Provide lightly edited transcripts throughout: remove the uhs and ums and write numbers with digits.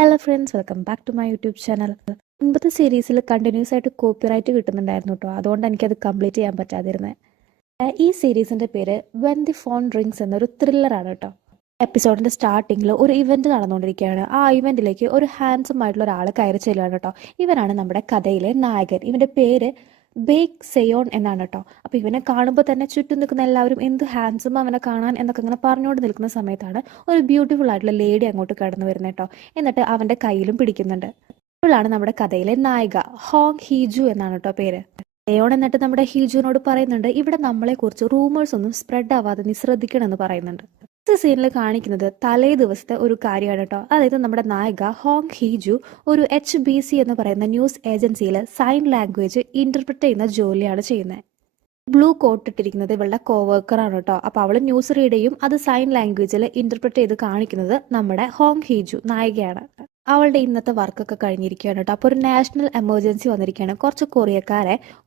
Hello friends, welcome back to my YouTube channel. മുൻപത്തെ സീരീസിൽ continuous ആയിട്ട് കോപ്പിറൈറ്റ് കിട്ടുന്നുണ്ടായിരുന്നു കേട്ടോ. അതുകൊണ്ട് എനിക്കത് കംപ്ലീറ്റ് ചെയ്യാൻ പറ്റാതിരുന്നത്. ഈ സീരീസിന്റെ പേര് വെൻ ദി ഫോൺ റിങ്സ് എന്നൊരു ത്രില്ലറാണ് കേട്ടോ. എപ്പിസോഡിന്റെ സ്റ്റാർട്ടിങ്ങിൽ ഒരു ഇവന്റ് നടന്നുകൊണ്ടിരിക്കുകയാണ്. ആ ഇവന്റിലേക്ക് ഒരു ഹാൻസം ആയിട്ടുള്ള ഒരാൾ കയറി ചെല്ലുകയാണ് കേട്ടോ. ഇവനാണ് നമ്മുടെ കഥയിലെ നായകൻ. ഇവന്റെ പേര് ബേക്ക് സെയോൺ എന്നാണ് കേട്ടോ. അപ്പോൾ ഇവനെ കാണുമ്പോൾ തന്നെ ചുറ്റും നിൽക്കുന്ന എല്ലാവരും എന്ത് ഹാൻസം അവനെ കാണാൻ എന്നൊക്കെ ഇങ്ങനെ പറഞ്ഞുകൊണ്ട് നിൽക്കുന്ന സമയത്താണ് ഒരു ബ്യൂട്ടിഫുൾ ആയിട്ടുള്ള ലേഡി അങ്ങോട്ട് കടന്നു വരുന്നത് കേട്ടോ. എന്നിട്ട് അവന്റെ കയ്യിലും പിടിക്കുന്നുണ്ട്. ഇവളാണ് നമ്മുടെ കഥയിലെ നായിക. ഹോങ് ഹീജു എന്നാണ് കേട്ടോ പേര്. സെയോൺ എന്നിട്ട് നമ്മുടെ ഹീജുവിനോട് പറയുന്നുണ്ട്, ഇവിടെ നമ്മളെ കുറിച്ച് റൂമേഴ്സ് ഒന്നും സ്പ്രെഡ് ആവാതെ നീ ശ്രദ്ധിക്കണമെന്ന് പറയുന്നുണ്ട്. ഈ സീനിൽ കാണിക്കുന്നത് തലേ ദിവസത്തെ ഒരു കാര്യമാണ് കേട്ടോ. അതായത് നമ്മുടെ നായിക ഹോങ് ഹീജു ഒരു HBC എന്ന് പറയുന്ന ന്യൂസ് ഏജൻസിയിൽ സൈൻ ലാംഗ്വേജ് ഇന്റർപ്രറ്റ് ചെയ്യുന്ന ജോലിയാണ് ചെയ്യുന്നത്. ബ്ലൂ കോട്ട് ഇട്ടിരിക്കുന്നത് ഇവളുടെ കോവർക്കറാണ് കേട്ടോ. അപ്പോൾ അവൾ ന്യൂസ് റീഡ് ചെയ്യും, അത് സൈൻ ലാംഗ്വേജിൽ ഇന്റർപ്രറ്റ് ചെയ്ത് കാണിക്കുന്നത് നമ്മുടെ ഹോങ് ഹീജു നായികയാണ്. അവളുടെ ഇന്നത്തെ വർക്കൊക്കെ കഴിഞ്ഞിരിക്കുകയാണ് കേട്ടോ. അപ്പോൾ ഒരു നാഷണൽ എമർജൻസി വന്നിരിക്കുകയാണ്.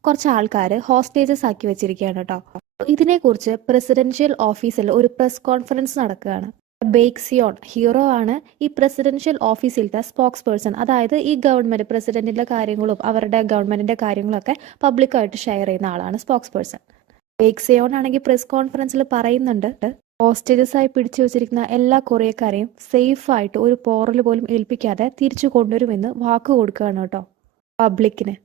കുറച്ച് ആൾക്കാർ ഹോസ്റ്റേജസ് ആക്കി വെച്ചിരിക്കുകയാണ് കേട്ടോ. ഇതിനെക്കുറിച്ച് പ്രസിഡൻഷ്യൽ ഓഫീസിൽ ഒരു പ്രസ് കോൺഫറൻസ് നടക്കുകയാണ്. ബേക്ക് സിയോൺ ഹീറോ ആണ് ഈ പ്രസിഡൻഷ്യൽ ഓഫീസിലത്തെ സ്പോക്സ് പേഴ്സൺ. അതായത് ഈ ഗവൺമെന്റ് പ്രസിഡന്റിന്റെ കാര്യങ്ങളും അവരുടെ ഗവൺമെന്റിന്റെ കാര്യങ്ങളൊക്കെ പബ്ലിക്കായിട്ട് ഷെയർ ചെയ്യുന്ന ആളാണ് സ്പോക്സ് പേഴ്സൺ. ബേക്ക് സിയോൺ ആണെങ്കിൽ പ്രസ് കോൺഫറൻസിൽ പറയുന്നുണ്ട്, ഹോസ്റ്റേജസ് ആയി പിടിച്ചു വെച്ചിരിക്കുന്ന എല്ലാ കൊറിയക്കാരെയും സേഫ് ആയിട്ട് ഒരു പോറൽ പോലും ഏൽപ്പിക്കാതെ തിരിച്ചു കൊണ്ടുവരുമെന്ന് വാക്ക് കൊടുക്കുകയാണ് കേട്ടോ പബ്ലിക്കിന്.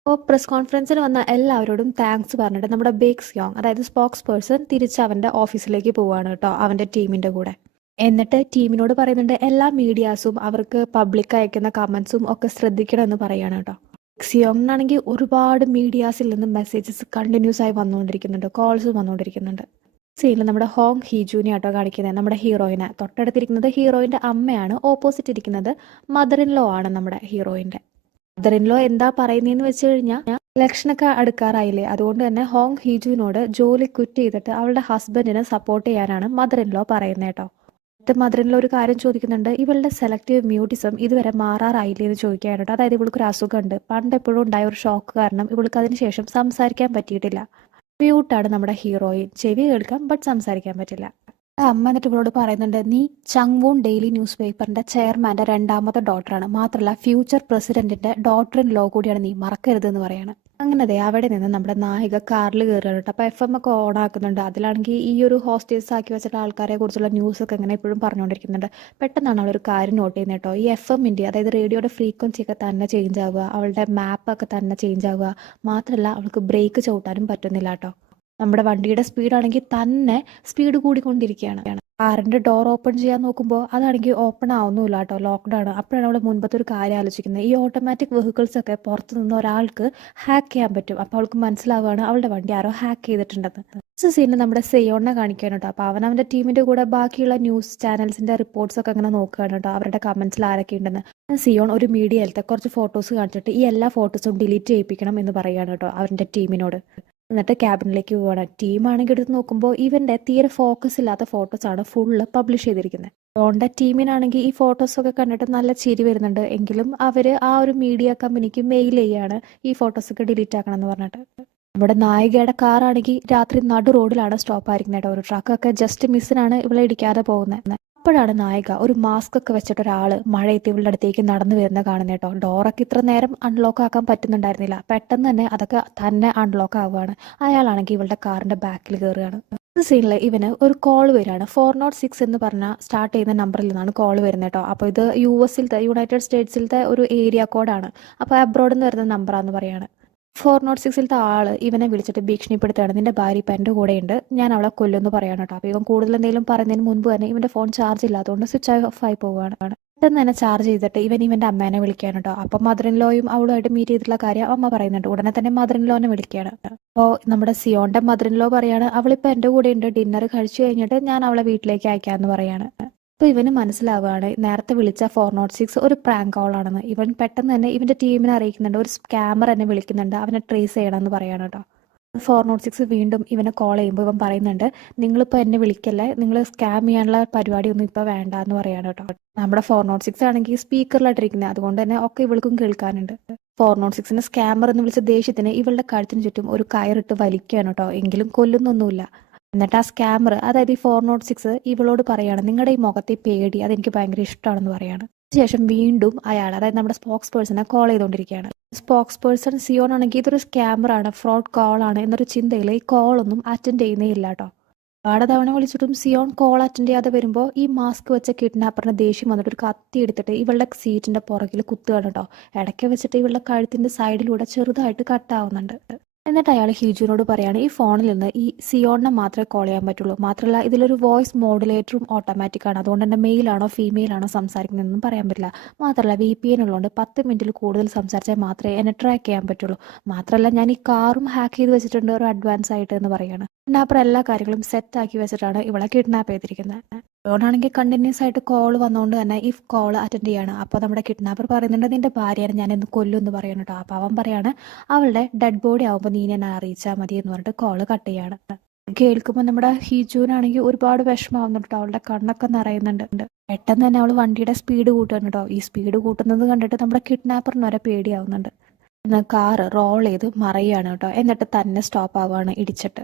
അപ്പോൾ പ്രസ് കോൺഫറൻസിൽ വന്ന എല്ലാവരോടും താങ്ക്സ് പറഞ്ഞിട്ട് നമ്മുടെ ബേക്ക് സിയോങ്, അതായത് സ്പോക്സ് പേഴ്സൺ, തിരിച്ച് അവൻ്റെ ഓഫീസിലേക്ക് പോവുകയാണ് കേട്ടോ അവൻ്റെ ടീമിൻ്റെ കൂടെ. എന്നിട്ട് ടീമിനോട് പറയുന്നുണ്ട് എല്ലാ മീഡിയാസും അവർക്ക് പബ്ലിക് അയക്കുന്ന കമൻസും ഒക്കെ ശ്രദ്ധിക്കണമെന്ന് പറയുകയാണ് കേട്ടോ. സിയോങ്ങിനാണെങ്കിൽ ഒരുപാട് മീഡിയാസിൽ നിന്ന് മെസ്സേജസ് കണ്ടിന്യൂസ് ആയി വന്നുകൊണ്ടിരിക്കുന്നുണ്ട്, കോൾസ് വന്നുകൊണ്ടിരിക്കുന്നുണ്ട്. സീനിൽ നമ്മുടെ ഹോങ് ഹീജുവിനെ ആട്ടോ കാണിക്കുന്നത്, നമ്മുടെ ഹീറോയിനെ. തൊട്ടടുത്തിരിക്കുന്നത് ഹീറോയിൻ്റെ അമ്മയാണ്, ഓപ്പോസിറ്റ് ഇരിക്കുന്നത് മദർ ഇൻ ലോ ആണ് നമ്മുടെ ഹീറോയിൻ്റെ. മദർ ഇൻ ലോ എന്താ പറയുന്നതെന്ന് വെച്ച് കഴിഞ്ഞാൽ ഇലക്ഷനൊക്കെ അടുക്കാറായില്ലേ, അതുകൊണ്ട് തന്നെ ഹോങ് ഹീജുവിനോട് ജോലി ക്വിറ്റ് ചെയ്തിട്ട് അവളുടെ ഹസ്ബൻഡിനെ സപ്പോർട്ട് ചെയ്യാനാണ് മദർ ഇൻ ലോ പറയുന്നത് കേട്ടോ. മദർ ഇൻ ലോ ഒരു കാര്യം ചോദിക്കുന്നുണ്ട്, ഇവളുടെ സെലക്റ്റീവ് മ്യൂട്ടിസം ഇതുവരെ മാറാറായില്ലേ എന്ന് ചോദിക്കുകയാണ് കേട്ടോ. അതായത് ഇവൾക്ക് ഒരു അസുഖമുണ്ട്, പണ്ട് എപ്പോഴും ഉണ്ടായ ഒരു ഷോക്ക് കാരണം ഇവൾക്ക് അതിന് ശേഷം സംസാരിക്കാൻ പറ്റിയിട്ടില്ല. മ്യൂട്ടാണ് നമ്മുടെ ഹീറോയിൻ, ചെവി കേൾക്കാം ബട്ട് സംസാരിക്കാൻ പറ്റില്ല. അമ്മ എന്നിട്ട് ഇവളോട് പറയുന്നുണ്ട്, നീ ചങ്വൂൺ ഡെയിലി ന്യൂസ് പേപ്പറിന്റെ ചെയർമാന്റെ രണ്ടാമത്തെ ഡോട്ടറാണ്, മാത്രമല്ല ഫ്യൂച്ചർ പ്രസിഡന്റിന്റെ ഡോട്ടർ ഇൻ ലോ കൂടിയാണ്, നീ മറക്കരുതെന്ന് പറയാണ്. അങ്ങനെ അവിടെ നിന്ന് നമ്മുടെ നായിക കാറിൽ കയറുകയാണ് കേട്ടോ. അപ്പോൾ FM ഒക്കെ ഓൺ ആക്കുന്നുണ്ട്. അതിലാണെങ്കിൽ ഈ ഒരു ഹോസ്റ്റേഴ്സ് ആക്കി വെച്ചിട്ട് ആൾക്കാരെ കുറിച്ചുള്ള ന്യൂസ് ഒക്കെ ഇങ്ങനെ എപ്പോഴും പറഞ്ഞുകൊണ്ടിരിക്കുന്നുണ്ട്. പെട്ടെന്നാണ് അവളൊരു കാര്യം നോട്ട് ചെയ്യുന്നത് കേട്ടോ. ഈ FMന്റെ അതായത് റേഡിയോയുടെ ഫ്രീക്വൻസി ഒക്കെ തന്നെ ചേഞ്ച് ആവുക, അവളുടെ മാപ്പൊക്കെ തന്നെ ചേഞ്ച് ആവുക, മാത്രമല്ല അവൾക്ക് ബ്രേക്ക് ചവിട്ടാനും പറ്റുന്നില്ല കേട്ടോ. നമ്മുടെ വണ്ടിയുടെ സ്പീഡാണെങ്കിൽ തന്നെ സ്പീഡ് കൂടിക്കൊണ്ടിരിക്കുകയാണ്. കാറിന്റെ ഡോർ ഓപ്പൺ ചെയ്യാൻ നോക്കുമ്പോൾ അതാണെങ്കിൽ ഓപ്പൺ ആവുന്നില്ല കേട്ടോ, ലോക്ക്ഡ് ആണ്. അപ്പോഴാണ് അവൾ മുൻപത്തെ ഒരു കാര്യം ആലോചിക്കുന്നത്, ഈ ഓട്ടോമാറ്റിക് വെഹിക്കിൾസ് ഒക്കെ പുറത്തു നിന്ന് ഒരാൾക്ക് ഹാക്ക് ചെയ്യാൻ പറ്റും. അപ്പോൾ അവൾക്ക് മനസ്സിലാവുകയാണ് അവളുടെ വണ്ടി ആരോ ഹാക്ക് ചെയ്തിട്ടുണ്ടെന്ന്. സീനിൽ നമ്മുടെ സെയോണിനെ കാണിക്കുകയാണ് കേട്ടോ. അപ്പോൾ അവൻ്റെ ടീമിന്റെ കൂടെ ബാക്കിയുള്ള ന്യൂസ് ചാനൽസിന്റെ റിപ്പോർട്ട്സ് ഒക്കെ അങ്ങനെ നോക്കുകയാണ് കേട്ടോ, അവരുടെ കമന്റ്സിൽ ആരൊക്കെ ഉണ്ടെന്ന്. സിയോൺ ഒരു മീഡിയയിലത്തെ കുറച്ച് ഫോട്ടോസ് കാണിച്ചിട്ട് ഈ എല്ലാ ഫോട്ടോസും ഡിലീറ്റ് ചെയ്യിപ്പിക്കണം എന്ന് പറയുകയാണ് കേട്ടോ അവൻ്റെ ടീമിനോട്. എന്നിട്ട് ക്യാബിനിലേക്ക് പോവാണ്. ടീമാണെങ്കിൽ എടുത്ത് നോക്കുമ്പോൾ ഇവന്റെ തീരെ ഫോക്കസ് ഇല്ലാത്ത ഫോട്ടോസാണ് ഫുള്ള് പബ്ലിഷ് ചെയ്തിരിക്കുന്നത്. ഡോണിന്റെ ടീമിനാണെങ്കിൽ ഈ ഫോട്ടോസൊക്കെ കണ്ടിട്ട് നല്ല ചിരി വരുന്നുണ്ട്. എങ്കിലും അവര് ആ ഒരു മീഡിയ കമ്പനിക്ക് മെയിൽ ചെയ്യാണ് ഈ ഫോട്ടോസൊക്കെ ഡിലീറ്റ് ആക്കണം എന്ന് പറഞ്ഞിട്ട്. നമ്മുടെ നായികയുടെ കാറാണെങ്കിൽ രാത്രി നടു റോഡിലാണ് സ്റ്റോപ്പ് ആയിരിക്കുന്നത് കേട്ടോ. ഒരു ട്രക്കൊക്കെ ജസ്റ്റ് മിസ്സിനാണ് ഇവളെ ഇടിക്കാതെ പോകുന്നത്. അപ്പോഴാണ് നായിക ഒരു മാസ്ക് ഒക്കെ വെച്ചിട്ട് ഒരാൾ മഴയത്ത് ഇവളുടെ അടുത്തേക്ക് നടന്നു വരുന്ന കാണുന്നത് കേട്ടോ. ഡോറൊക്കെ ഇത്ര നേരം അൺലോക്ക് ആക്കാൻ പറ്റുന്നുണ്ടായിരുന്നില്ല, പെട്ടെന്ന് തന്നെ അതൊക്കെ തന്നെ അൺലോക്ക് ആവുകയാണ്. അയാളാണെങ്കിൽ ഇവളുടെ കാറിന്റെ ബാക്കിൽ കയറുകയാണ്. സീനിൽ ഇവന് ഒരു കോൾ വരികയാണ്. 406 എന്ന് പറഞ്ഞാൽ സ്റ്റാർട്ട് ചെയ്യുന്ന നമ്പറിൽ നിന്നാണ് കോൾ വരുന്നത് കേട്ടോ. അപ്പോൾ ഇത് യുണൈറ്റഡ് സ്റ്റേറ്റ്സിലത്തെ ഒരു ഏരിയ കോഡാണ്. അപ്പോൾ അബ്രോഡിൽ നിന്ന് വരുന്ന നമ്പറാന്ന് പറയാണ്. 406 ആള് ഇവനെ വിളിച്ചിട്ട് ഭീഷണിപ്പെടുത്തുകയാണ്, നിന്റെ ഭാര്യ ഇപ്പം എൻ്റെ കൂടെയുണ്ട്, ഞാൻ അവളെ കൊല്ലുമെന്ന് പറയാണ് കേട്ടോ. അപ്പോൾ ഇവൻ കൂടുതൽ എന്തെങ്കിലും പറയുന്നതിന് മുൻപ് തന്നെ ഇവന്റെ ഫോൺ ചാർജ് ഇല്ലാത്തതുകൊണ്ട് സ്വിച്ച് ഓഫ് ആയി പോവുകയാണ്. പെട്ടെന്ന് തന്നെ ചാർജ് ചെയ്തിട്ട് ഇവന്റെ അമ്മേനെ വിളിക്കുകയാണ് കേട്ടോ. അപ്പം മദർ ഇൻ ലോയും അവളുമായിട്ട് മീറ്റ് ചെയ്തിട്ടുള്ള കാര്യം അമ്മ പറയുന്നുണ്ട്. ഉടനെ തന്നെ മദർ ഇൻ ലോനെ വിളിക്കുകയാണ്. അപ്പോൾ നമ്മുടെ സിയോന്റെ മദർ ഇൻ ലോ പറയാണ്, അവളിപ്പോൾ എൻ്റെ കൂടെയുണ്ട്, ഡിന്നർ കഴിച്ചു കഴിഞ്ഞിട്ട് ഞാൻ അവളെ വീട്ടിലേക്ക് അയക്കാമെന്ന് പറയാണ്. അപ്പോൾ ഇവന് മനസ്സിലാവുകയാണ് നേരത്തെ വിളിച്ച 406 ഒരു പ്രാങ്ക് കോൾ ആണെന്ന്. ഇവൻ പെട്ടെന്ന് തന്നെ ഇവന്റെ ടീമിനെ അറിയിക്കുന്നുണ്ട്, ഒരു സ്കാമർ എന്നെ വിളിക്കുന്നുണ്ട്, അവനെ ട്രേസ് ചെയ്യണമെന്ന് പറയാണ് കേട്ടോ. 406 വീണ്ടും ഇവനെ കോൾ ചെയ്യുമ്പോൾ ഇവൻ പറയുന്നുണ്ട്, നിങ്ങളിപ്പോൾ എന്നെ വിളിക്കല്ലേ, നിങ്ങൾ സ്കാം ചെയ്യാനുള്ള പരിപാടിയൊന്നും ഇപ്പോൾ വേണ്ട എന്ന് പറയാണ് കേട്ടോ. നമ്മുടെ 406 ആണെങ്കിൽ സ്പീക്കറിലായിട്ടിരിക്കുന്നത്, അതുകൊണ്ട് തന്നെ ഒക്കെ ഇവൾക്കും കേൾക്കാനുണ്ട്. 406 സ്കാമർ എന്ന് വിളിച്ച ദേഷ്യത്തിന് ഇവളുടെ കഴുത്തിന് ചുറ്റും ഒരു കയറിട്ട് വലിക്കുകയാണ് കേട്ടോ. എങ്കിലും കൊല്ലുന്നൊന്നുമില്ല. എന്നിട്ട് ആ സ്കാമർ, അതായത് ഈ 406 ഇവളോട് പറയാണ്, നിങ്ങളുടെ ഈ മുഖത്തെ പേടി അതെനിക്ക് ഭയങ്കര ഇഷ്ടമാണെന്ന് പറയാണ്. ശേഷം വീണ്ടും അയാൾ, അതായത് നമ്മുടെ സ്പോക്സ് പേഴ്സണെ കോൾ ചെയ്തുകൊണ്ടിരിക്കുകയാണ്. സ്പോക്സ് പേഴ്സൺ സിയോൺ ആണെങ്കിൽ ഇതൊരു സ്കാമറാണ്, ഫ്രോഡ് കോൾ ആണ് എന്നൊരു ചിന്തയിൽ ഈ കോളൊന്നും അറ്റൻഡ് ചെയ്യുന്നേ ഇല്ല കേട്ടോ. ഒരുപാട് തവണ വിളിച്ചിട്ടും സിയോൺ കോൾ അറ്റൻഡ് ചെയ്യാതെ വരുമ്പോൾ ഈ മാസ്ക് വെച്ച കിഡ്നാപ്പറിന് ദേഷ്യം വന്നിട്ട് ഒരു കത്തി എടുത്തിട്ട് ഇവളുടെ സീറ്റിന്റെ പുറകിൽ കുത്തുകയാണ് കേട്ടോ. ഇടയ്ക്ക് വെച്ചിട്ട് ഇവളുടെ കഴുത്തിന്റെ സൈഡിലൂടെ ചെറുതായിട്ട് കട്ടാവുന്നുണ്ട്. എന്നിട്ട് അയാൾ ഹീജുവിനോട് പറയാണ് ഈ ഫോണിൽ നിന്ന് ഈ സിയോണിനെ മാത്രമേ കോൾ ചെയ്യാൻ പറ്റുള്ളൂ, മാത്രമല്ല ഇതിലൊരു വോയിസ് മോഡുലേറ്ററും ഓട്ടോമാറ്റിക് ആണ്, അതുകൊണ്ട് തന്നെ മെയിലാണോ ഫീമെയിൽ ആണോ സംസാരിക്കുന്നതെന്നും പറയാൻ പറ്റില്ല. മാത്രമല്ല VPN ഉള്ളതുകൊണ്ട് 10 മിനിറ്റിൽ കൂടുതൽ സംസാരിച്ചാൽ മാത്രമേ എന്നെ ട്രാക്ക് ചെയ്യാൻ പറ്റുള്ളൂ. മാത്രമല്ല ഞാൻ ഈ കാറും ഹാക്ക് ചെയ്ത് വെച്ചിട്ടുണ്ട് ഒരു അഡ്വാൻസ് ആയിട്ട് എന്ന് പറയാണ്. കിഡ്നാപ്പർ എല്ലാ കാര്യങ്ങളും സെറ്റ് ആക്കി വെച്ചിട്ടാണ് ഇവളെ കിഡ്നാപ്പ് ചെയ്തിരിക്കുന്നത്. അതുകൊണ്ടാണെങ്കിൽ കണ്ടിന്യൂസ് ആയിട്ട് കോൾ വന്നുകൊണ്ട് തന്നെ ഈ കോൾ അറ്റൻഡ് ചെയ്യാണ്. അപ്പോൾ നമ്മുടെ കിഡ്നാപ്പർ പറയുന്നുണ്ട് നിന്റെ ഭാര്യയെ ഞാൻ ഇന്ന് കൊല്ലും എന്ന് പറയുന്നു കേട്ടോ. അപ്പോൾ അവൻ പറയാണ് അവളുടെ ഡെഡ് ബോഡി ആവുമ്പോൾ നീ എന്നെ അറിയിച്ചാൽ മതി എന്ന് പറഞ്ഞിട്ട് കോള് കട്ട് ചെയ്യാണ്. കേൾക്കുമ്പോൾ നമ്മുടെ ഹീജുവിനാണെങ്കിൽ ഒരുപാട് വിഷമാവുന്നുണ്ട് കേട്ടോ. അവളുടെ കണ്ണൊക്കെ നിറയുന്നുണ്ട്. പെട്ടെന്ന് തന്നെ അവൾ വണ്ടിയുടെ സ്പീഡ് കൂട്ടുകയാണ് കേട്ടോ. ഈ സ്പീഡ് കൂട്ടുന്നത് കണ്ടിട്ട് നമ്മുടെ കിഡ്നാപ്പറിന് വരെ പേടിയാവുന്നുണ്ട്. കാറ് റോൾ ചെയ്ത് മറയാണ് കേട്ടോ. എന്നിട്ട് തന്നെ സ്റ്റോപ്പ് ആവുകയാണ് ഇടിച്ചിട്ട്.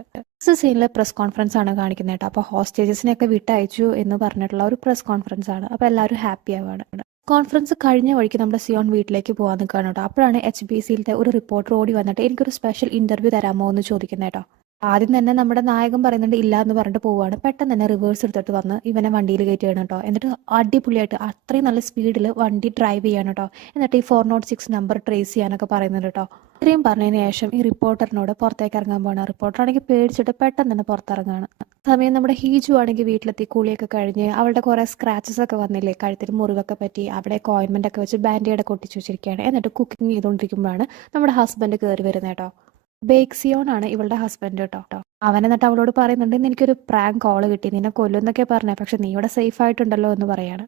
സീനിലെ പ്രസ് കോൺഫറൻസ് ആണ് കാണിക്കുന്നത് കേട്ടോ. അപ്പോൾ ഹോസ്റ്റേജസിനെയൊക്കെ വിട്ടയച്ചു എന്ന് പറഞ്ഞിട്ടുള്ള ഒരു പ്രസ് കോൺഫറൻസ് ആണ്. അപ്പോൾ എല്ലാവരും ഹാപ്പി ആവുകയാണ്. കോൺഫറൻസ് കഴിഞ്ഞ വഴിക്ക് നമ്മുടെ സിയോൺ വീട്ടിലേക്ക് പോകാൻ നിൽക്കുകയാണ് കേട്ടോ. അപ്പോഴാണ് HBCയിലത്തെ ഒരു റിപ്പോർട്ടർ ഓടി വന്നിട്ട് എനിക്കൊരു സ്പെഷ്യൽ ഇന്റർവ്യൂ തരാമോ എന്ന് ചോദിക്കുന്നത് കേട്ടോ. ആദ്യം തന്നെ നമ്മുടെ നായകൻ പറയുന്നുണ്ട് ഇല്ല എന്ന് പറഞ്ഞിട്ട് പോവുകയാണ്. പെട്ടെന്ന് തന്നെ റിവേഴ്സ് എടുത്തിട്ട് വന്ന് ഇവനെ വണ്ടിയിൽ കയറ്റുകയാണ് കേട്ടോ. എന്നിട്ട് അടിപൊളിയായിട്ട് അത്രയും നല്ല സ്പീഡിൽ വണ്ടി ഡ്രൈവ് ചെയ്യാണ് കേട്ടോ. എന്നിട്ട് ഈ 406 നമ്പർ ട്രേസ് ചെയ്യാനൊക്കെ പറയുന്നുണ്ട് കേട്ടോ. ഇത്രയും പറഞ്ഞതിന് ശേഷം ഈ റിപ്പോർട്ടറിനോട് പുറത്തേക്ക് ഇറങ്ങാൻ പോകണം. റിപ്പോർട്ടർ ആണെങ്കിൽ പേടിച്ചിട്ട് പെട്ടെന്ന് തന്നെ പുറത്തിറങ്ങാണ്. സമയം നമ്മുടെ ഹീജു ആണെങ്കിൽ വീട്ടിലെത്തി കുളിയൊക്കെ കഴിഞ്ഞ് അവളുടെ കുറെ സ്ക്രാച്ചസ് ഒക്കെ വന്നില്ലേ, കഴുത്തിൽ മുറിവൊക്കെ പറ്റി അവിടെ ഓയിൻമെന്റ് ഒക്കെ വെച്ച് ബാൻഡേഡ് ഒക്കെ ഒട്ടിച്ചു വെച്ചിരിക്കുകയാണ്. എന്നിട്ട് കുക്കിംഗ് ചെയ്തുകൊണ്ടിരിക്കുമ്പോഴാണ് നമ്മുടെ ഹസ്ബൻഡ് കയറി വരുന്നത് കേട്ടോ. ബേക്സിയോൺ ആണ് ഇവളുടെ ഹസ്ബൻഡ് കേട്ടോ. അവൻ എന്നിട്ട് അവളോട് പറയുന്നുണ്ട് എനിക്കൊരു പ്രാങ്ക് കോള് കിട്ടി, നിന്നെ കൊല്ലുന്നൊക്കെ പറഞ്ഞേ, പക്ഷെ നീ ഇവിടെ സേഫ് ആയിട്ടുണ്ടല്ലോ എന്ന് പറയാണ്.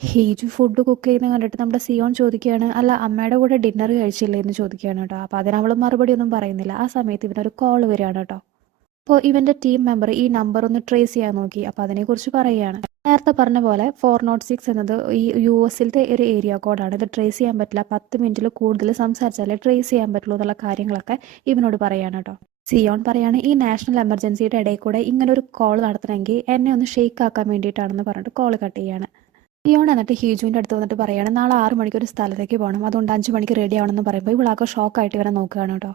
ഹീജു ഫുഡ് കുക്ക് ചെയ്യുന്ന കണ്ടിട്ട് നമ്മുടെ സിയോൺ ചോദിക്കുകയാണ് അല്ല അമ്മയുടെ കൂടെ ഡിന്നർ കഴിച്ചില്ലേ എന്ന് ചോദിക്കുകയാണ് കേട്ടോ. അപ്പോൾ അതിനവൾ മറുപടി ഒന്നും പറയുന്നില്ല. ആ സമയത്ത് ഇവനൊരു കോൾ വരികയാണ് കേട്ടോ. അപ്പോൾ ഇവന്റെ ടീം മെമ്പർ ഈ നമ്പർ ഒന്ന് ട്രേസ് ചെയ്യാൻ നോക്കി. അപ്പോൾ അതിനെക്കുറിച്ച് പറയുകയാണ്. നേരത്തെ പറഞ്ഞ പോലെ 406 എന്നത് ഈ US-ലത്തെ ഒരു ഏരിയ കോഡാണ്. ഇത് ട്രേസ് ചെയ്യാൻ പറ്റില്ല, 10 മിനിറ്റിൽ കൂടുതൽ സംസാരിച്ചാലേ ട്രേസ് ചെയ്യാൻ പറ്റുള്ളൂ എന്നുള്ള കാര്യങ്ങളൊക്കെ ഇവനോട് പറയാണ് കേട്ടോ. സിയോൺ പറയാണ് ഈ നാഷണൽ എമർജൻസിയുടെ ഇടയിൽ കൂടെ ഇങ്ങനെ ഒരു കോൾ നടത്തണമെങ്കിൽ എന്നെ ഒന്ന് ഷെയ്ക്ക് ആക്കാൻ വേണ്ടിയിട്ടാണെന്ന് പറഞ്ഞിട്ട് കോൾ കട്ട് ചെയ്യാണ്. സിയോൺ എന്നിട്ട് ഹീജുവിൻ്റെ അടുത്ത് വന്നിട്ട് പറയാണ് നാളെ 6 മണിക്ക് ഒരു സ്ഥലത്തേക്ക് പോകണം, അതുകൊണ്ട് 5 മണിക്ക് റെഡി ആവണമെന്ന് പറയുമ്പോൾ ഇവളാകെ ഷോക്കായിട്ട് ഇവനെ നോക്കുകയാണ് കേട്ടോ.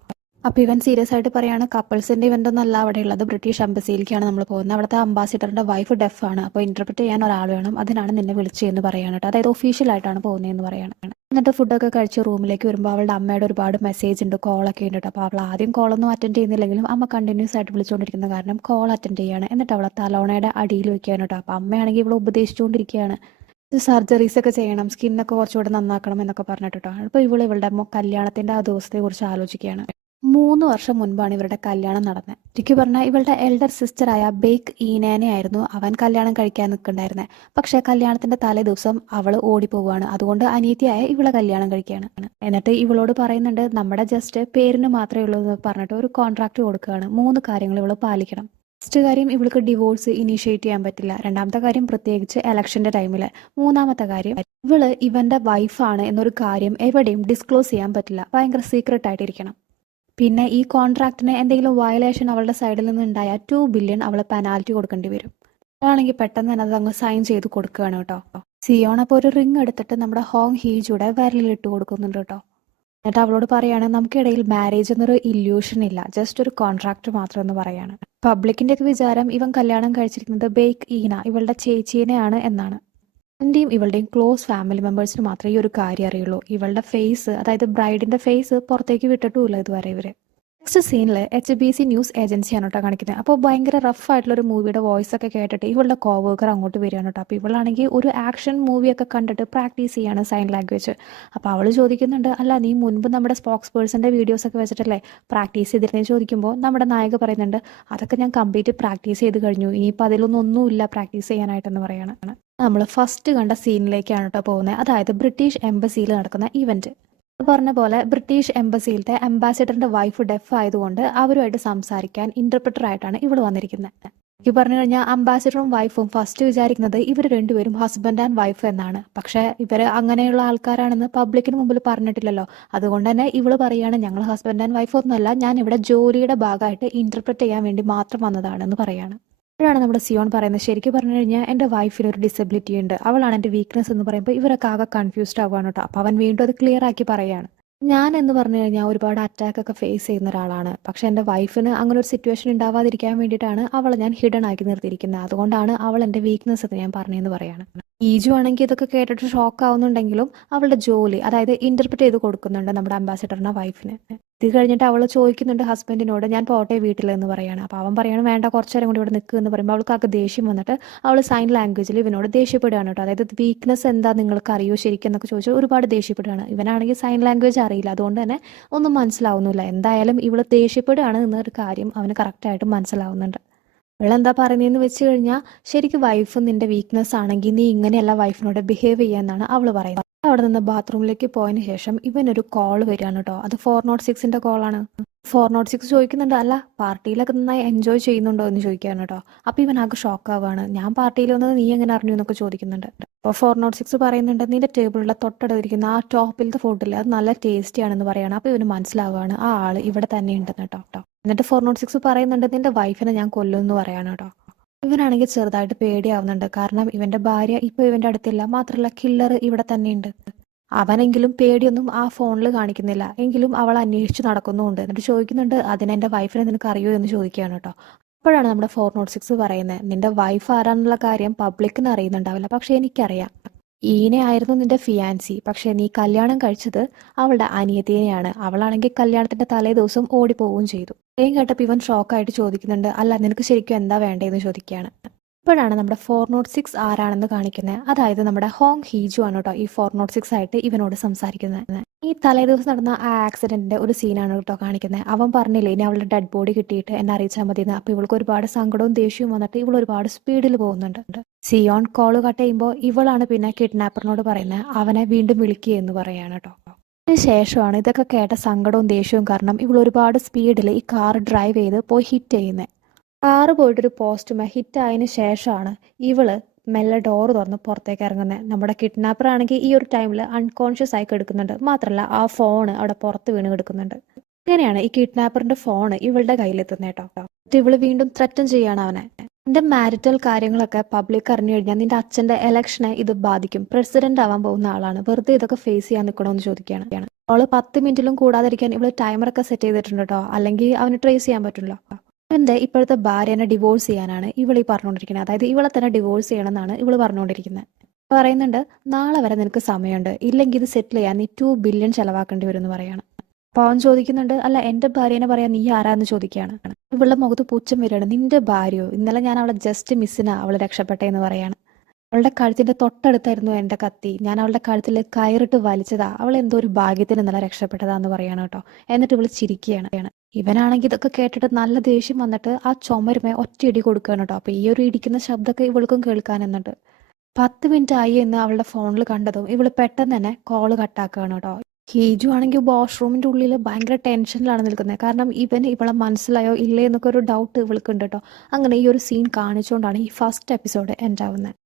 അപ്പോൾ ഇവൻ സീരിയസ് ആയിട്ട് പറയാണ് കപ്പിൾസിന്റെ ഇവന്റ് ഒന്നല്ല അവിടെ ഉള്ളത്, ബ്രിട്ടീഷ് എംബസിയിലേക്കാണ് നമ്മൾ പോകുന്നത്. അവിടുത്തെ അംബാസിഡറിന്റെ വൈഫ് ഡെഫ് ആണ്, അപ്പോൾ ഇന്റർപ്രറ്റ് ചെയ്യാൻ ഒരാൾ വേണം, അതിനാണ് നിന്നെ വിളിച്ചതെന്ന് പറയാണ് കേട്ടോ. അതായത് ഒഫീഷ്യൽ ആയിട്ടാണ് പോകുന്നതെന്ന് പറയാണ്. എന്നിട്ട് ഫുഡൊക്കെ കഴിച്ച് റൂമിലേക്ക് വരുമ്പോൾ അവളുടെ അമ്മയുടെ ഒരുപാട് മെസ്സേജ് ഉണ്ട്, കോളൊക്കെ ഉണ്ട് കേട്ടോ. അപ്പോൾ അവൾ ആദ്യം കോളൊന്നും അറ്റൻഡ് ചെയ്യുന്നില്ലെങ്കിലും അമ്മ കണ്ടിന്യൂസ് ആയിട്ട് വിളിച്ചുകൊണ്ടിരിക്കുന്ന കാരണം കോൾ അറ്റൻഡ് ചെയ്യാണ്. എന്നിട്ട് അവളെ തലോണയുടെ അടിയിൽ വെക്കുകയാണ് കേട്ടോ. അപ്പോൾ അമ്മയാണെങ്കിൽ ഇവളെ ഉപദേശിച്ചുകൊണ്ടിരിക്കുകയാണ് സർജറീസ് ഒക്കെ ചെയ്യണം, സ്കിന്നൊക്കെ കുറച്ചുകൂടെ നന്നാക്കണം എന്നൊക്കെ പറഞ്ഞിട്ട് കേട്ടോ. അപ്പോൾ ഇവളുടെ കല്യാണത്തിന്റെ ആ ദിവസത്തെ കുറിച്ച് ആലോചിക്കുകയാണ്. 3 വർഷം മുൻപാണ് ഇവരുടെ കല്യാണം നടന്നത്. ശരിക്കും പറഞ്ഞാൽ ഇവളുടെ എൽഡർ സിസ്റ്ററായ ബേക്ക് ഈനേനെ ആയിരുന്നു അവൻ കല്യാണം കഴിക്കാൻ നിൽക്കണ്ടായിരുന്നത്. പക്ഷെ കല്യാണത്തിന്റെ തലേ ദിവസം അവള് ഓടിപ്പോവുകയാണ്. അതുകൊണ്ട് അനിയത്തിയായ ഇവളെ കല്യാണം കഴിക്കുകയാണ്. എന്നിട്ട് ഇവളോട് പറയുന്നുണ്ട് നമ്മുടെ ജസ്റ്റ് പേരിന് മാത്രമേ ഉള്ളൂ എന്ന് പറഞ്ഞിട്ട് ഒരു കോൺട്രാക്ട് കൊടുക്കുകയാണ്. 3 കാര്യങ്ങൾ ഇവള് പാലിക്കണം. ഫസ്റ്റ് കാര്യം ഇവൾക്ക് ഡിവോഴ്സ് ഇനീഷ്യേറ്റ് ചെയ്യാൻ പറ്റില്ല. രണ്ടാമത്തെ കാര്യം പ്രത്യേകിച്ച് ഇലക്ഷന്റെ ടൈമില്. മൂന്നാമത്തെ കാര്യം ഇവള് ഇവന്റെ വൈഫാണ് എന്നൊരു കാര്യം എവിടെയും ഡിസ്ക്ലോസ് ചെയ്യാൻ പറ്റില്ല, ഭയങ്കര സീക്രട്ട് ആയിട്ടിരിക്കണം. പിന്നെ ഈ കോൺട്രാക്റ്റിന് എന്തെങ്കിലും വയലേഷൻ അവളുടെ സൈഡിൽ നിന്ന് ഉണ്ടായാൽ 2 ബില്യൺ അവള് പെനാൽറ്റി കൊടുക്കേണ്ടി വരും. അതാണെങ്കിൽ പെട്ടെന്ന് തന്നെ അത് അങ്ങ് സൈൻ ചെയ്ത് കൊടുക്കുകയാണ് കേട്ടോ. സിയോൺ അപ്പോൾ ഒരു റിങ് എടുത്തിട്ട് നമ്മുടെ ഹോങ് ഹീജുടെ വിരലിൽ ഇട്ട് കൊടുക്കുന്നുണ്ട് കേട്ടോ. എന്നിട്ട് അവളോട് പറയാണ് നമുക്കിടയിൽ മാരേജ് എന്നൊരു ഇല്യൂഷൻ ഇല്ല, ജസ്റ്റ് ഒരു കോൺട്രാക്ട് മാത്രം എന്ന് പറയാണ്. പബ്ലിക്കിന്റെ ഒക്കെ വിചാരം ഇവൻ കല്യാണം കഴിച്ചിരിക്കുന്നത് ബേക്ക് ഈന ഇവളുടെ ചേച്ചീനെയാണ് എന്നാണ്. എന്റെയും ഇവളുടെയും ക്ലോസ് ഫാമിലി മെമ്പേഴ്സിന് മാത്രമേ ഈ ഒരു കാര്യം അറിയുള്ളൂ. ഇവളുടെ ഫേസ്, അതായത് ബ്രൈഡിന്റെ ഫേസ് പുറത്തേക്ക് വിട്ടിട്ടുമില്ല ഇതുവരെ ഇവര്. നെക്സ്റ്റ് സീനിൽ HBC ന്യൂസ് ഏജൻസിയാണ് കേട്ടോ കാണിക്കുന്നത്. അപ്പോൾ ഭയങ്കര റഫ് ആയിട്ടുള്ള ഒരു മൂവിയുടെ വോയിസ് ഒക്കെ കേട്ടിട്ട് ഇവളുടെ കോവർക്കർ അങ്ങോട്ട് വരികയാണ് കേട്ടോ. അപ്പോൾ ഇവളാണെങ്കിൽ ഒരു ആക്ഷൻ മൂവിയൊക്കെ കണ്ടിട്ട് പ്രാക്ടീസ് ചെയ്യാണ് സൈൻ ലാംഗ്വേജ്. അപ്പോൾ അവൾ ചോദിക്കുന്നുണ്ട് അല്ല നീ മുൻപ് നമ്മുടെ സ്പോക്സ് പേഴ്സന്റെ വീഡിയോസ് ഒക്കെ വെച്ചിട്ടല്ലേ പ്രാക്ടീസ് ചെയ്തിരുന്നേ ചോദിക്കുമ്പോൾ നമ്മുടെ നായക പറയുന്നുണ്ട് അതൊക്കെ ഞാൻ കംപ്ലീറ്റ് പ്രാക്ടീസ് ചെയ്ത് കഴിഞ്ഞു, ഇനിയിപ്പോൾ അതിലൊന്നുമില്ല പ്രാക്ടീസ് ചെയ്യാനായിട്ടെന്ന് പറയാണ്. നമ്മൾ ഫസ്റ്റ് കണ്ട സീനിലേക്കാണ് കേട്ടോ പോകുന്നത്, അതായത് ബ്രിട്ടീഷ് എംബസിയിൽ നടക്കുന്ന ഇവന്റ്. പറഞ്ഞ പോലെ ബ്രിട്ടീഷ് എംബസിയിലത്തെ അംബാസിഡറിന്റെ വൈഫ് ഡെഫ് ആയതുകൊണ്ട് അവരുമായിട്ട് സംസാരിക്കാൻ ഇന്റർപ്രിറ്റർ ആയിട്ടാണ് ഇവള് വന്നിരിക്കുന്നത്. എനിക്ക് പറഞ്ഞു കഴിഞ്ഞാൽ അംബാസിഡറും വൈഫും ഫസ്റ്റ് വിചാരിക്കുന്നത് ഇവർ രണ്ടുപേരും ഹസ്ബൻഡ് ആൻഡ് വൈഫ് എന്നാണ്. പക്ഷെ ഇവര് അങ്ങനെയുള്ള ആൾക്കാരാണെന്ന് പബ്ലിക്കിന് മുമ്പിൽ പറഞ്ഞിട്ടില്ലല്ലോ. അതുകൊണ്ട് തന്നെ ഇവള് പറയാണ് ഞങ്ങൾ ഹസ്ബൻഡ് ആൻഡ് വൈഫ് ഒന്നുമല്ല, ഞാൻ ഇവിടെ ജോലിയുടെ ഭാഗമായിട്ട് ഇന്റർപ്രറ്റ് ചെയ്യാൻ വേണ്ടി മാത്രം വന്നതാണെന്ന് പറയാണ്. അപ്പോഴാണ് നമ്മുടെ സിയോൺ പറയുന്നത്, ശരിക്കും പറഞ്ഞു കഴിഞ്ഞാൽ എൻ്റെ വൈഫിന് ഒരു ഡിസബിലിറ്റി ഉണ്ട്, അവളാണ് എൻ്റെ വീക്ക്നെസ് എന്ന് പറയുമ്പോൾ ഇവരൊക്കെ ആകെ കൺഫ്യൂസ്ഡ് ആവുകയാണ് കേട്ടോ. അപ്പോൾ അവൻ വീണ്ടും അത് ക്ലിയർ ആക്കി പറയുകയാണ്, ഞാൻ എന്ന് പറഞ്ഞു കഴിഞ്ഞാൽ ഒരുപാട് അറ്റാക്ക് ഒക്കെ ഫേസ് ചെയ്യുന്ന ഒരാളാണ്. പക്ഷെ എൻ്റെ വൈഫിന് അങ്ങനെ ഒരു സിറ്റുവേഷൻ ഉണ്ടാവാതിരിക്കാൻ വേണ്ടിയിട്ടാണ് അവളെ ഞാൻ ഹിഡൻ ആക്കി നിർത്തിയിരിക്കുന്നത്. അതുകൊണ്ടാണ് അവൾ എൻ്റെ വീക്ക്നെസ് എന്ന് ഞാൻ പറഞ്ഞതെന്ന് പറയാണ്. ഈജു ആണെങ്കിൽ ഇതൊക്കെ കേട്ടിട്ട് ഷോക്ക് ആവുന്നുണ്ടെങ്കിലും അവളുടെ ജോലി, അതായത് ഇന്റർപ്രിറ്റ് ചെയ്ത് കൊടുക്കുന്നുണ്ട് നമ്മുടെ അംബാസിഡറിന്റെ വൈഫിന്. ഇത് കഴിഞ്ഞിട്ട് അവൾ ചോദിക്കുന്നുണ്ട് ഹസ്ബൻഡിനോട്, ഞാൻ പോട്ടെ വീട്ടിലെന്ന് പറയാണ്. അപ്പോൾ അവൻ പറയാണ് വേണ്ട, കുറച്ചു നേരം കൂടി ഇവിടെ നിൽക്കുക എന്ന് പറയുമ്പോൾ അവൾക്ക് ദേഷ്യം വന്നിട്ട് അവൾ സൈൻ ലാംഗ്വേജിൽ ഇവനോട് ദേഷ്യപ്പെടുകയാണ് കേട്ടോ. അതായത് വീക്ക്നെസ് എന്താ നിങ്ങൾക്ക് അറിയോ ശരിക്കും എന്നൊക്കെ ചോദിച്ചാൽ ഒരുപാട് ദേഷ്യപ്പെടുകയാണ്. ഇവനാണെങ്കിൽ സൈൻ ലാംഗ്വേജ് അറിയില്ല, അതുകൊണ്ട് തന്നെ ഒന്നും മനസ്സിലാവുന്നില്ല. എന്തായാലും ഇവൾ ദേഷ്യപ്പെടുകയാണ് എന്നൊരു കാര്യം അവന് കറക്റ്റായിട്ട് മനസ്സിലാവുന്നുണ്ട്. ഇവളെന്താ പറയുന്നതെന്ന് വെച്ച് കഴിഞ്ഞാൽ, ശരിക്കും വൈഫ് നിന്റെ വീക്ക്നെസ് ആണെങ്കിൽ നീ ഇങ്ങനെയല്ല വൈഫിനോട് ബിഹേവ് ചെയ്യാന്നാണ് അവൾ പറയുന്നത്. അവിടെ നിന്ന് ബാത്റൂമിലേക്ക് പോയതിന് ശേഷം ഇവനൊരു കോൾ വരികയാണ് കേട്ടോ. അത് 406ന്റെ കോളാണ്. 406 ചോദിക്കുന്നുണ്ട്, അല്ല പാർട്ടിയിലൊക്കെ നന്നായി എൻജോയ് ചെയ്യുന്നുണ്ടോ എന്ന് ചോദിക്കുകയാണ് കേട്ടോ. അപ്പോൾ ഇവൻ ആകെ ഷോക്ക് ആവുകയാണ്, ഞാൻ പാർട്ടിയിൽ വന്നത് നീ എങ്ങനെ അറിഞ്ഞു എന്നൊക്കെ ചോദിക്കുന്നുണ്ട്. അപ്പോൾ 406 പറയുന്നുണ്ട്, നിന്റെ ടേബിളിലെ തൊട്ടടുത്തിരിക്കുന്ന ആ ടോപ്പിലത്തെ ഫുഡിൽ അത് നല്ല ടേസ്റ്റി ആണെന്ന് പറയാണ്. അപ്പോൾ ഇവന് മനസ്സിലാവുകയാണ് ആ ആള് ഇവിടെ തന്നെ ഉണ്ടെന്ന് കേട്ടോ. എന്നിട്ട് 406 പറയുന്നുണ്ട്, നിന്റെ വൈഫിനെ ഞാൻ കൊല്ലുമെന്ന് പറയാണ് കേട്ടോ. ഇവനാണെങ്കിൽ ചെറുതായിട്ട് പേടിയാവുന്നുണ്ട്, കാരണം ഇവന്റെ ഭാര്യ ഇപ്പൊ ഇവന്റെ അടുത്തില്ല, മാത്രമല്ല കില്ലർ ഇവിടെ തന്നെയുണ്ട്. അവനെങ്കിലും പേടിയൊന്നും ആ ഫോണിൽ കാണിക്കുന്നില്ല, എങ്കിലും അവൾ അന്വേഷിച്ച് നടക്കുന്നുമുണ്ട്. എന്നിട്ട് ചോദിക്കുന്നുണ്ട്, അതിനെന്റെ വൈഫിനെ നിനക്ക് അറിയോ എന്ന് ചോദിക്കുകയാണ് കേട്ടോ. അപ്പോഴാണ് നമ്മുടെ 406 പറയുന്നത്, നിന്റെ വൈഫ് ആരാന്നുള്ള കാര്യം പബ്ലിക്കിന് അറിയുന്നുണ്ടാവില്ല, പക്ഷെ എനിക്കറിയാം. ഈനെ ആയിരുന്നു നിന്റെ ഫിയാൻസി, പക്ഷെ നീ കല്യാണം കഴിച്ചത് അവളുടെ അനിയത്തിനെയാണ്. അവളാണെങ്കിൽ കല്യാണത്തിന്റെ തലേ ദിവസം ഓടിപ്പോവുകയും ചെയ്തു. കേട്ടപ്പോൾ ഇവൻ ഷോക്കായിട്ട് ചോദിക്കുന്നുണ്ട്, അല്ല നിനക്ക് ശരിക്കും എന്താ വേണ്ടതെന്ന് ചോദിക്കുകയാണ്. ഇപ്പോഴാണ് നമ്മുടെ 406 ആരാണെന്ന് കാണിക്കുന്നത്. അതായത് നമ്മുടെ ഹോങ് ഹീജു ആണ് കേട്ടോ ഈ 406 ആയിട്ട് ഇവനോട് സംസാരിക്കുന്നത്. ഈ തലേ ദിവസം നടന്ന ആ ആക്സിഡന്റിന്റെ ഒരു സീനാണ് കേട്ടോ കാണിക്കുന്നത്. അവൻ പറഞ്ഞില്ലേ ഇനി അവളുടെ ഡെഡ് ബോഡി കിട്ടിയിട്ട് എന്നെ അറിയിച്ചാൽ മതി എന്ന്. അപ്പോൾ ഇവൾക്ക് ഒരുപാട് സങ്കടവും ദേഷ്യവും വന്നിട്ട് ഇവൾ ഒരുപാട് സ്പീഡിൽ പോകുന്നുണ്ട്. സിയോൺ കോള് കട്ട് ചെയ്യുമ്പോൾ ഇവളാണ് പിന്നെ കിഡ്നാപ്പറിനോട് പറയുന്നത് അവനെ വീണ്ടും വിളിക്കുക എന്ന് പറയാണ് കേട്ടോ. അതിനുശേഷമാണ് ഇതൊക്കെ കേട്ട സങ്കടവും ദേഷ്യവും കാരണം ഇവൾ ഒരുപാട് സ്പീഡിൽ ഈ കാർ ഡ്രൈവ് ചെയ്ത് പോയി ഹിറ്റ് ചെയ്യുന്നത്. കാറ് പോയിട്ടൊരു പോസ്റ്റുമേ ഹിറ്റ് ആയതിനു ശേഷമാണ് ഇവള് മെല്ലെ ഡോറ് തുറന്ന് പുറത്തേക്ക് ഇറങ്ങുന്നത്. നമ്മുടെ കിഡ്നാപ്പർ ആണെങ്കിൽ ഈ ഒരു ടൈമിൽ അൺകോൺഷ്യസ് ആയി കിടക്കുന്നുണ്ട്. മാത്രമല്ല ആ ഫോണ് അവിടെ പുറത്ത് വീണ് കിടക്കുന്നുണ്ട്. ഇങ്ങനെയാണ് ഈ കിഡ്നാപ്പറിന്റെ ഫോണ് ഇവളുടെ കയ്യിലെത്തുന്നത് കേട്ടോ. എന്നിട്ട് ഇവള് വീണ്ടും ത്രെറ്റൻ ചെയ്യാണ് അവനെ. നിന്റെ മാരിറ്റൽ കാര്യങ്ങളൊക്കെ പബ്ലിക് അറിഞ്ഞു കഴിഞ്ഞാൽ നിന്റെ അച്ഛന്റെ ഇലക്ഷനെ ഇത് ബാധിക്കും. പ്രസിഡന്റ് ആവാൻ പോകുന്ന ആളാണ്, വെറുതെ ഇതൊക്കെ ഫേസ് ചെയ്യാൻ നിൽക്കണമെന്ന് ചോദിക്കുകയാണ്. അവള് 10 മിനിറ്റിലും കൂടാതിരിക്കാൻ ഇവള് ടൈമറൊക്കെ സെറ്റ് ചെയ്തിട്ടുണ്ട് കേട്ടോ, അല്ലെങ്കിൽ അവന് ട്രേസ് ചെയ്യാൻ പറ്റില്ല. അവന്റെ ഇപ്പോഴത്തെ ഭാര്യനെ ഡിവോഴ്സ് ചെയ്യാനാണ് ഇവളീ പറഞ്ഞുകൊണ്ടിരിക്കുന്നത്. അതായത് ഇവളെ തന്നെ ഡിവോഴ്സ് ചെയ്യണമെന്നാണ് ഇവള് പറഞ്ഞുകൊണ്ടിരിക്കുന്നത്. പറയുന്നുണ്ട്, നാളെ വരെ നിനക്ക് സമയമുണ്ട്, ഇല്ലെങ്കിൽ ഇത് സെറ്റിൽ ചെയ്യാൻ നീ 2 ബില്യൺ ചെലവാക്കേണ്ടി വരും എന്ന് പറയാണ്. അപ്പോൾ അവൻ ചോദിക്കുന്നുണ്ട്, അല്ല എൻ്റെ ഭാര്യനെ പറയാൻ നീ ആരാന്ന് ചോദിക്കുകയാണ്. ഇവളുടെ മുഖത്ത് പുച്ഛം വരികയാണ്, നിന്റെ ഭാര്യയോ, ഇന്നലെ ഞാൻ അവളെ ജസ്റ്റ് മിസ്സിനാ അവൾ രക്ഷപ്പെട്ടെന്ന് പറയാണ്. അവളുടെ കഴുത്തിന്റെ തൊട്ടടുത്തായിരുന്നു എൻ്റെ കത്തി, ഞാൻ അവളുടെ കഴുത്തിൽ കയറിട്ട് വലിച്ചതാ, അവൾ എന്തോ ഒരു ഭാഗ്യത്തിന് ഇന്നലെ രക്ഷപ്പെട്ടതാന്ന് പറയാണ് കേട്ടോ. എന്നിട്ട് ഇവള് ചിരിക്കുകയാണ്. ഇവനാണെങ്കിൽ ഇതൊക്കെ കേട്ടിട്ട് നല്ല ദേഷ്യം വന്നിട്ട് ആ ചുമരുമേ ഒറ്റയിടി കൊടുക്കുകയാണ് കേട്ടോ. അപ്പോൾ ഈ ഒരു ഇടിക്കുന്ന ശബ്ദമൊക്കെ ഇവൾക്കും കേൾക്കാനെന്നുണ്ട്. 10 മിനിറ്റ് ആയി എന്ന് അവളുടെ ഫോണിൽ കണ്ടതും ഇവള് പെട്ടെന്ന് തന്നെ കോള് കട്ടാക്കുകയാണ് കേട്ടോ. ഹീജു ആണെങ്കിൽ വാഷ്റൂമിന്റെ ഉള്ളിൽ ഭയങ്കര ടെൻഷനിലാണ് നിൽക്കുന്നത്, കാരണം ഇവളെ മനസ്സിലായോ ഇല്ലേ എന്നൊക്കെ ഒരു ഡൗട്ട് ഇവൾക്കുണ്ട് കേട്ടോ. അങ്ങനെ ഈ ഒരു സീൻ കാണിച്ചുകൊണ്ടാണ് ഈ ഫസ്റ്റ് എപ്പിസോഡ് എൻഡ് ആവുന്നത്.